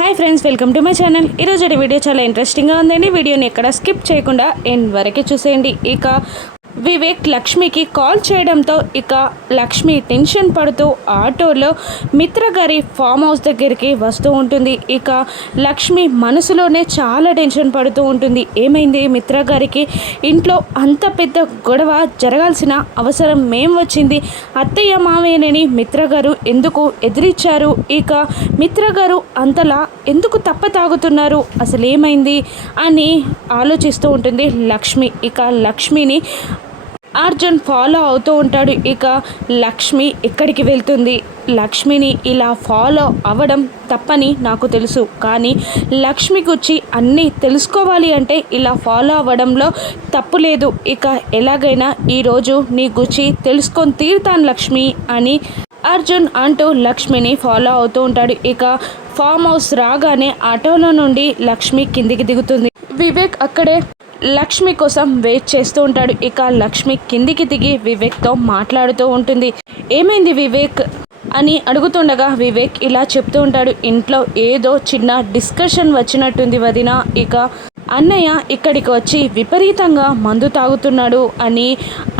Hi friends welcome to my channel. ఈరోజు video చాలా ఇంట్రెస్టింగ్గా ఉందండి. వీడియోని ఎక్కడ స్కిప్ చేయకుండా ఎండ్ వరకే చూసేయండి. ఇక వివేక్ లక్ష్మికి కాల్ చేయడంతో ఇక లక్ష్మి టెన్షన్ పడుతూ ఆటోలో మిత్ర గారి ఫామ్ హౌస్ దగ్గరికి వస్తూ ఉంటుంది. ఇక లక్ష్మి మనసులోనే చాలా టెన్షన్ పడుతూ ఉంటుంది. ఏమైంది? మిత్ర గారికి ఇంట్లో అంత పెద్ద గొడవ జరగాల్సిన అవసరం మేం వచ్చింది. అత్తయ్య మామయ్యని మిత్ర గారు ఎందుకు ఎదిరించారు? ఇక మిత్ర గారు అంతలా ఎందుకు తప్ప తాగుతున్నారు? అసలు ఏమైంది అని ఆలోచిస్తూ ఉంటుంది లక్ష్మి. ఇక లక్ష్మిని అర్జున్ ఫాలో అవుతూ ఉంటాడు. ఇక లక్ష్మి ఎక్కడికి వెళ్తుంది? లక్ష్మిని ఇలా ఫాలో అవ్వడం తప్పని నాకు తెలుసు. కానీ లక్ష్మి గురించి అన్నీ తెలుసుకోవాలి అంటే ఇలా ఫాలో అవ్వడంలో తప్పు లేదు. ఇక ఎలాగైనా ఈరోజు నీ గుర్చి తెలుసుకొని తీరుతాను లక్ష్మి అని అర్జున్ అంటూ లక్ష్మిని ఫాలో అవుతూ ఉంటాడు. ఇక ఫామ్ హౌస్ రాగానే ఆటోలో నుండి లక్ష్మి కిందికి దిగుతుంది. వివేక్ అక్కడే లక్ష్మి కోసం వెయిట్ చేస్తూ ఉంటాడు. ఇక లక్ష్మి కిందికి దిగి వివేక్తో మాట్లాడుతూ ఉంటుంది. ఏమైంది వివేక్? అని అడుగుతుండగా వివేక్ ఇలా చెప్తూ ఉంటాడు. ఇంట్లో ఏదో చిన్న డిస్కషన్ వచ్చినట్టుంది వదిన. ఇక అన్నయ్య ఇక్కడికి వచ్చి విపరీతంగా మందు తాగుతున్నాడు అని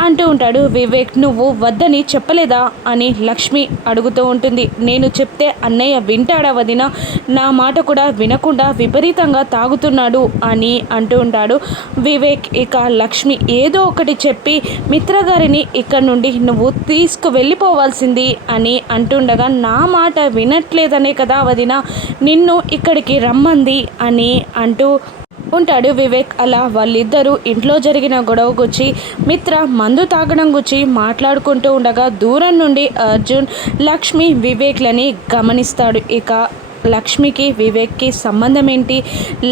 అంటూ ఉంటాడు. వివేక్ నువ్వు వద్దని చెప్పలేదా? అని లక్ష్మి అడుగుతూ ఉంటుంది. నేను చెప్తే అన్నయ్య వింటాడా వదిన? నా మాట కూడా వినకుండా విపరీతంగా తాగుతున్నాడు అని అంటూ ఉంటాడు. వివేక్ ఇక లక్ష్మి ఏదో ఒకటి చెప్పి మిత్రగారిని ఇక్కడ నుండి నువ్వు తీసుకు వెళ్ళిపోవాల్సింది అని అంటుండగా నా మాట వినట్లేదనే కదా వదిన? నిన్ను ఇక్కడికి రమ్మంది అని అంటూ ఉంటాడు వివేక్. అలా వాళ్ళిద్దరూ ఇంట్లో జరిగిన గొడవ గుచ్చి మిత్ర మందు తాగడం గుచ్చి మాట్లాడుకుంటూ ఉండగా దూరం నుండి అర్జున్ లక్ష్మి వివేక్లని గమనిస్తాడు. ఇక లక్ష్మికి వివేక్కి సంబంధం ఏంటి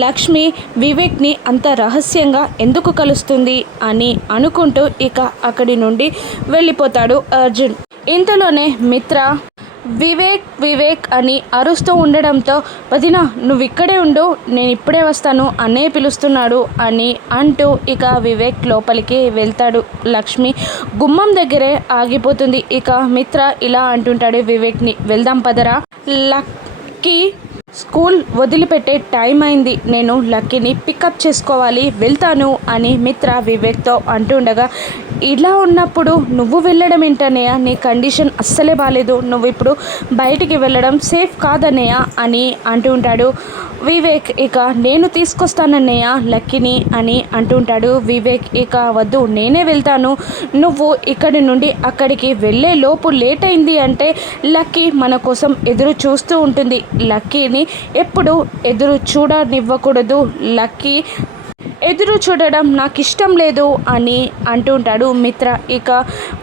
లక్ష్మి వివేక్ని అంత రహస్యంగా ఎందుకు కలుస్తుంది అని అనుకుంటూ ఇక అక్కడి నుండి వెళ్ళిపోతాడు అర్జున్. ఇంతలోనే మిత్ర వివేక్ వివేక్ అని అరుస్తూ ఉండడంతో వదిన నువ్వు ఇక్కడే ఉండు నేను ఇప్పుడే వస్తాను అన్నే పిలుస్తున్నాడు అని అంటూ ఇక వివేక్ లోపలికి వెళ్తాడు. లక్ష్మి గుమ్మం దగ్గరే ఆగిపోతుంది. ఇక మిత్ర ఇలా అంటుంటాడు వివేక్ని వెళ్దాం పదరా. లక్కీ స్కూల్ వదిలిపెట్టే టైం అయింది. నేను లక్కీని పికప్ చేసుకోవాలి వెళ్తాను అని మిత్ర వివేక్తో అంటుండగా ఇలా ఉన్నప్పుడు నువ్వు వెళ్ళడం ఏంటన్నయ్య? నీ కండిషన్ అస్సలే బాగాలేదు నువ్వు ఇప్పుడు బయటికి వెళ్ళడం సేఫ్ కాదన్నయ్య అని అంటూ ఉంటాడు. వివేక్ ఇక నేను తీసుకొస్తానన్నయ్య లక్కీని అని అంటుంటాడు వివేక్ ఇక వద్దు నేనే వెళ్తాను. నువ్వు ఇక్కడి నుండి అక్కడికి వెళ్ళే లోపు లేట్ అయింది అంటే లక్కీ మన కోసం ఎదురు చూస్తూ ఉంటుంది. లక్కీని ఎప్పుడు ఎదురు చూడనివ్వకూడదు. లక్కీ ఎదురు చూడడం నాకు ఇష్టం లేదు అని అంటుంటాడు మిత్ర. ఇక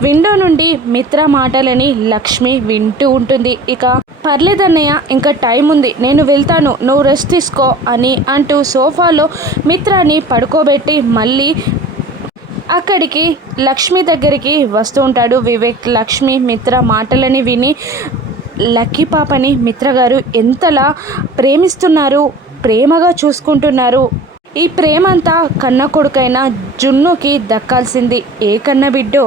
విండో నుండి మిత్ర మాటలని లక్ష్మి వింటూ ఉంటుంది. ఇక పర్లేదన్నయ్య ఇంకా టైం ఉంది. నేను వెళ్తాను. నువ్వు రెస్ట్ తీసుకో అని అంటూ సోఫాలో మిత్రాని పడుకోబెట్టి మళ్ళీ అక్కడికి లక్ష్మి దగ్గరికి వస్తూ ఉంటాడు. వివేక్ లక్ష్మి మిత్ర మాటలని విని లక్కీ పాపని మిత్ర గారు ఎంతలా ప్రేమిస్తున్నారు ప్రేమగా చూసుకుంటున్నారు ఈ ప్రేమంతా కన్న కొడుకైన జున్నుకి దక్కాల్సింది ఏ కన్న బిడ్డో?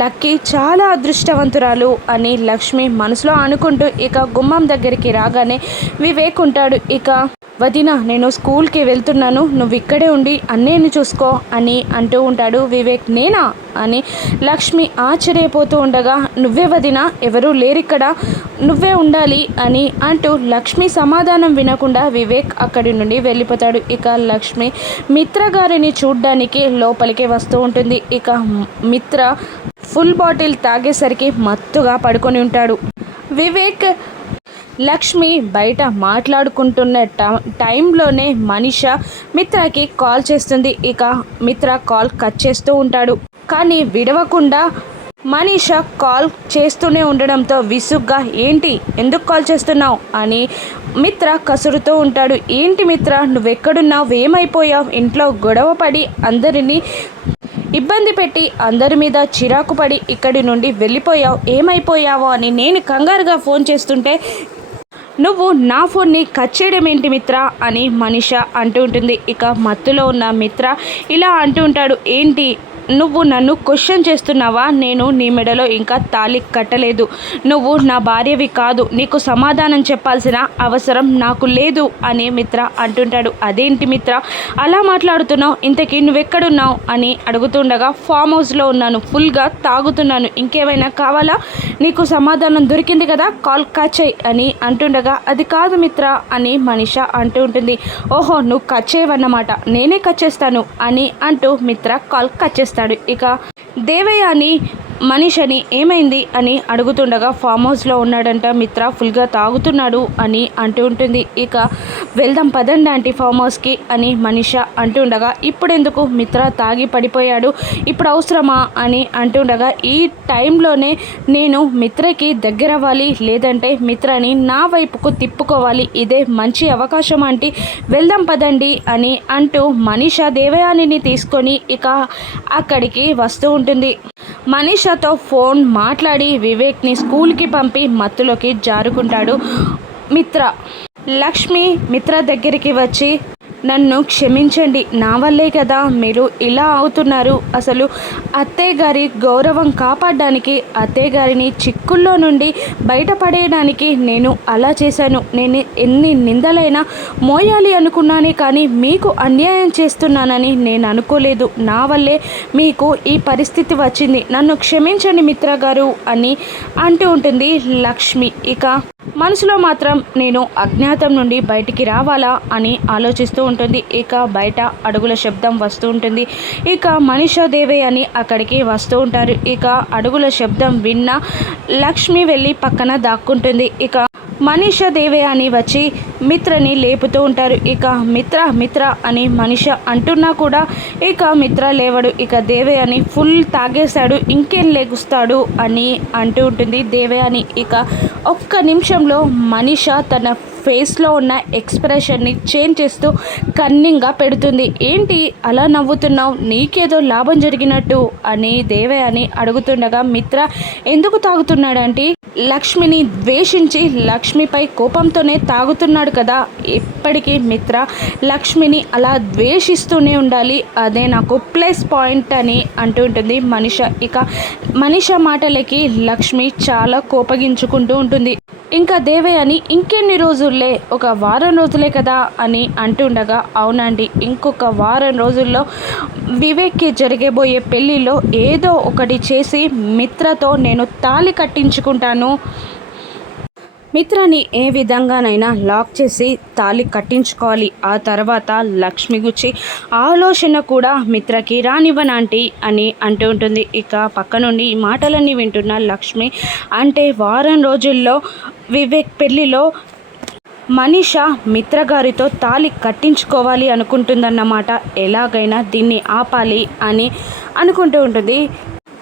లక్కీ చాలా అదృష్టవంతురాలు అని లక్ష్మి మనసులో అనుకుంటూ ఇక గుమ్మం దగ్గరికి రాగానే వివేక్ ఉంటాడు. ఇక వదిన నేను స్కూల్కి వెళ్తున్నాను. నువ్వు ఇక్కడే ఉండి అన్నయ్యని చూసుకో అని అంటూ ఉంటాడు వివేక్. నేనా? అని లక్ష్మి ఆశ్చర్యపోతూ ఉండగా నువ్వే వదిన ఎవరూ లేరిక్కడ నువ్వే ఉండాలి అని అంటూ లక్ష్మి సమాధానం వినకుండా వివేక్ అక్కడి నుండి వెళ్ళిపోతాడు. ఇక లక్ష్మి మిత్ర గారిని చూడ్డానికి లోపలికి వస్తూ ఉంటుంది. ఇక మిత్ర ఫుల్ బాటిల్ తాగేసరికి మత్తుగా పడుకొని ఉంటాడు. వివేక్ లక్ష్మి బయట మాట్లాడుకుంటున్న టైంలోనే మనిష మిత్రకి కాల్ చేస్తుంది. ఇక మిత్ర కాల్ కట్ చేస్తూ ఉంటాడు. కానీ విడవకుండా మనీష కాల్ చేస్తూనే ఉండడంతో విసుగ్గా ఏంటి? ఎందుకు కాల్ చేస్తున్నావు? అని మిత్ర కసురుతూ ఉంటాడు. ఏంటి మిత్ర? నువ్వెక్కడున్నావు? ఏమైపోయావు? ఇంట్లో గొడవ పడి అందరినీ ఇబ్బంది పెట్టి అందరి మీద చిరాకు పడి ఇక్కడి నుండి వెళ్ళిపోయావు. ఏమైపోయావో అని నేను కంగారుగా ఫోన్ చేస్తుంటే నువ్వు నా ఫోన్ని కట్ చేయడం ఏంటి మిత్ర అని మనిష అంటూ ఉంటుంది. ఇక మత్తులో ఉన్న మిత్ర ఇలా అంటూ ఉంటాడు ఏంటి నువ్వు నన్ను క్వశ్చన్ చేస్తున్నావా? నేను నీ మెడలో ఇంకా తాళి కట్టలేదు. నువ్వు నా భార్యవి కాదు. నీకు సమాధానం చెప్పాల్సిన అవసరం నాకు లేదు అని మిత్ర అంటుంటాడు. అదేంటి మిత్ర? అలా మాట్లాడుతున్నావు? ఇంతకీ నువ్వెక్కడున్నావు? అని అడుగుతుండగా ఫామ్ హౌస్లో ఉన్నాను. ఫుల్గా తాగుతున్నాను. ఇంకేమైనా కావాలా? నీకు సమాధానం దొరికింది కదా? కాల్ కచేయ్ అని అంటుండగా అది కాదు మిత్ర అని మనిష అంటూ ఉంటుంది. ఓహో నువ్వు కచ్చేయవన్నమాట నేనే కచ్చేస్తాను అని అంటూ మిత్ర కాల్ కచ్చేస్తాను చేస్తాడు. ఇక అని మనిషిని ఏమైంది అని అడుగుతుండగా ఫామ్ హౌస్లో ఉన్నాడంట మిత్ర ఫుల్గా తాగుతున్నాడు అని అంటూ ఉంటుంది. ఇక వెళ్దాం పదండి ఆంటీ ఫామ్ హౌస్కి అని మనిష అంటుండగా ఇప్పుడెందుకు మిత్ర తాగి పడిపోయాడు? ఇప్పుడు అవసరమా అని అంటుండగా ఈ టైంలోనే నేను మిత్రకి దగ్గర అవ్వాలి లేదంటే మిత్రని నా వైపుకు తిప్పుకోవాలి. ఇదే మంచి అవకాశం ఆంటీ. వెళ్దాం పదండి అని అంటూ మనిష దేవయానిని తీసుకొని ఇక అక్కడికి వస్తూ ఉంటుంది. మనీషాతో ఫోన్ మాట్లాడి వివేక్ని స్కూల్కి పంపి మత్తులోకి జారుకుంటాడు మిత్ర. లక్ష్మి మిత్ర దగ్గరికి వచ్చి నన్ను క్షమించండి నా వల్లే కదా మీరు ఇలా అవుతున్నారు. అసలు అత్తయ్య గారి గౌరవం కాపాడడానికి అత్తయ్య గారిని చిక్కుల్లో నుండి బయటపడేయడానికి నేను అలా చేశాను. నేను ఎన్ని నిందలైనా మోయాలి అనుకున్నానే కానీ మీకు అన్యాయం చేస్తున్నానని నేను అనుకోలేదు. నా వల్లే మీకు ఈ పరిస్థితి వచ్చింది. నన్ను క్షమించండి మిత్ర గారు అని అంటూ ఉంటుంది లక్ష్మి. ఇక మనసులో మాత్రం నేను అజ్ఞాతం నుండి బయటికి రావాలా అని ఆలోచిస్తూ ఉంటుంది. ఇక బయట అడుగుల శబ్దం వస్తూ ఉంటుంది. ఇక మనీషా దేవి అని అక్కడికి వస్తూ ఉంటారు. ఇక అడుగుల శబ్దం విన్న లక్ష్మి వెళ్ళి పక్కన దాక్కుంటుంది. ఇక మనీష దేవే అని వచ్చి మిత్రని లేపుతూ ఉంటారు. ఇక మిత్ర మిత్ర అని మనిష అంటున్నా కూడా ఇక మిత్ర లేవడు. ఇక దేవే అని ఫుల్ తాగేశాడు ఇంకేం లేగుస్తాడు అని అంటూ ఉంటుంది దేవే అని. ఇక ఒక్క నిమిషంలో మనిష తన ఫేస్లో ఉన్న ఎక్స్ప్రెషన్ని చేంజ్ చేస్తూ కన్నింగ్గా పెడుతుంది. ఏంటి అలా నవ్వుతున్నావు? నీకేదో లాభం జరిగినట్టు అని దేవే అని అడుగుతుండగా మిత్ర ఎందుకు తాగుతున్నాడంటే లక్ష్మిని ద్వేషించి లక్ష్మిపై కోపంతోనే తాగుతున్నాడు కదా. ఇప్పటికీ మిత్ర లక్ష్మిని అలా ద్వేషిస్తూనే ఉండాలి. అదే నాకు ప్లస్ పాయింట్ అని అంటుంటుంది మనిష. ఇక మనిష మాటలకి లక్ష్మి చాలా కోపగించుకుంటూ ఉంటుంది. ఇంకా దేవే అని ఇంకెన్ని రోజుల్లే ఒక వారం రోజులే కదా అని అంటుండగా అవునండి ఇంకొక వారం రోజుల్లో వివేక్కి జరిగేబోయే పెళ్ళిలో ఏదో ఒకటి చేసి మిత్రతో నేను తాళి కట్టించుకుంటాను. మిత్రాన్ని ఏ విధంగానైనా లాక్ చేసి తాళి కట్టించుకోవాలి. ఆ తర్వాత లక్ష్మి గుచ్చి ఆలోచన కూడా మిత్రకి రానివ్వనాంటి అని అంటూ ఉంటుంది. ఇక పక్క నుండి ఈ మాటలన్నీ వింటున్న లక్ష్మి అంటే వారం రోజుల్లో వివేక్ పెళ్ళిలో మనీష మిత్రగారితో తాలి కట్టించుకోవాలి అనుకుంటుందన్నమాట. ఎలాగైనా దీన్ని ఆపాలి అని అనుకుంటూ ఉంటుంది.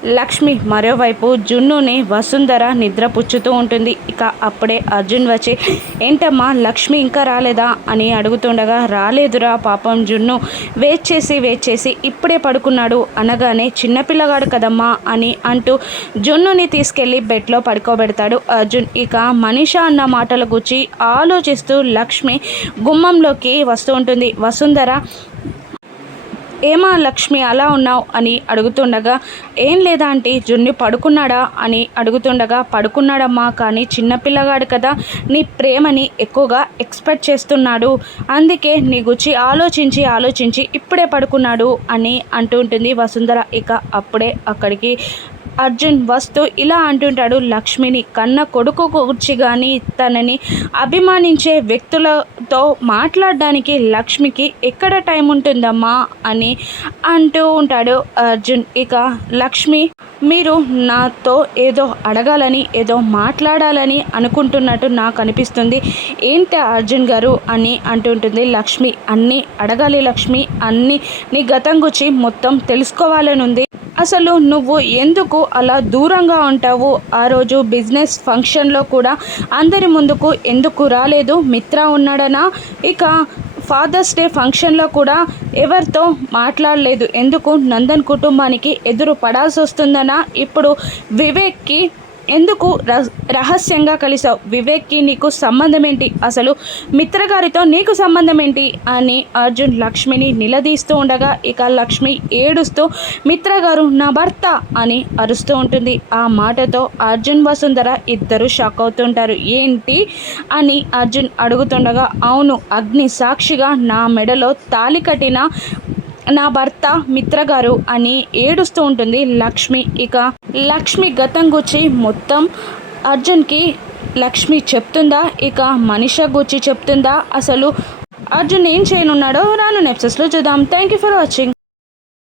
లక్ష్మి మరోవైపు జున్నుని వసుంధర నిద్రపుచ్చుతూ ఉంటుంది. ఇక అప్పుడే అర్జున్ వచ్చి ఏంటమ్మా లక్ష్మి ఇంకా రాలేదా? అని అడుగుతుండగా రాలేదురా పాపం జున్ను వెయిట్ చేసి వెయిట్ చేసి ఇప్పుడే పడుకున్నాడు. అనగానే చిన్నపిల్లగాడు కదమ్మా అని అంటూ జున్నుని తీసుకెళ్ళి బెడ్లో పడుకోబెడతాడు అర్జున్. ఇక మనిష అన్న మాటల గురించి ఆలోచిస్తూ లక్ష్మి గుమ్మంలోకి వస్తూ ఉంటుంది. వసుంధర ఏమా లక్ష్మి అలా ఉన్నావు? అని అడుగుతుండగా ఏం లేదా అంటే జున్ను పడుకున్నాడా? అని అడుగుతుండగా పడుకున్నాడమ్మా కానీ చిన్నపిల్లగాడు కదా నీ ప్రేమని ఎక్కువగా ఎక్స్పెక్ట్ చేస్తున్నాడు. అందుకే నీ గుచ్చి ఆలోచించి ఆలోచించి ఇప్పుడే పడుకున్నాడు అని అంటూ ఉంటుంది వసుంధర. ఇక అప్పుడే అక్కడికి అర్జున్ వస్తూ ఇలా అంటుంటాడు లక్ష్మిని కన్న కొడుకు కూర్చి కానీ తనని అభిమానించే వ్యక్తులతో మాట్లాడడానికి లక్ష్మికి ఎక్కడ టైం ఉంటుందమ్మా? అని అంటూ ఉంటాడు అర్జున్. ఇక లక్ష్మి మీరు నాతో ఏదో అడగాలని ఏదో మాట్లాడాలని అనుకుంటున్నట్టు నాకు అనిపిస్తుంది. ఏంటి అర్జున్ గారు? అని అంటుంటుంది లక్ష్మి. అన్నీ అడగాలి లక్ష్మి. అన్నీ నీ గతం గురించి మొత్తం తెలుసుకోవాలని ఉంది అసలు నువ్వు ఎందుకు అలా దూరంగా ఉంటావు? ఆ రోజు బిజినెస్ ఫంక్షన్లో కూడా అందరి ముందుకు ఎందుకు రాలేదు? మిత్ర ఉన్నాడనా? ఇక ఫాదర్స్ డే ఫంక్షన్లో కూడా ఎవరితో మాట్లాడలేదు. ఎందుకు? నందన్ కుటుంబానికి ఎదురు పడాల్సి వస్తుందనా ఇప్పుడు వివేక్కి ఎందుకు ర- రహస్యంగా కలిసావు వివేక్కి నీకు సంబంధం ఏంటి అసలు మిత్రగారితో నీకు సంబంధం ఏంటి అని అర్జున్ లక్ష్మిని నిలదీస్తూ ఉండగా ఇక లక్ష్మి ఏడుస్తూ మిత్ర గారు నా భర్త! అని అరుస్తూ ఉంటుంది. ఆ మాటతో అర్జున్ వసుంధర ఇద్దరు షాక్ అవుతుంటారు. ఏంటి? అని అర్జున్ అడుగుతుండగా అవును అగ్ని సాక్షిగా నా మెడలో తాలి కట్టిన నా భర్త మిత్ర గారు అని ఏడుస్తూ ఉంటుంది లక్ష్మి. ఇక లక్ష్మి గతం గుచ్చి మొత్తం అర్జున్కి లక్ష్మి చెప్తుందా? ఇక మనిష గుచ్చి చెప్తుందా? అసలు అర్జున్ ఏం చేయనున్నాడో రాను నెప్సెస్లో చూద్దాం. Thank you for watching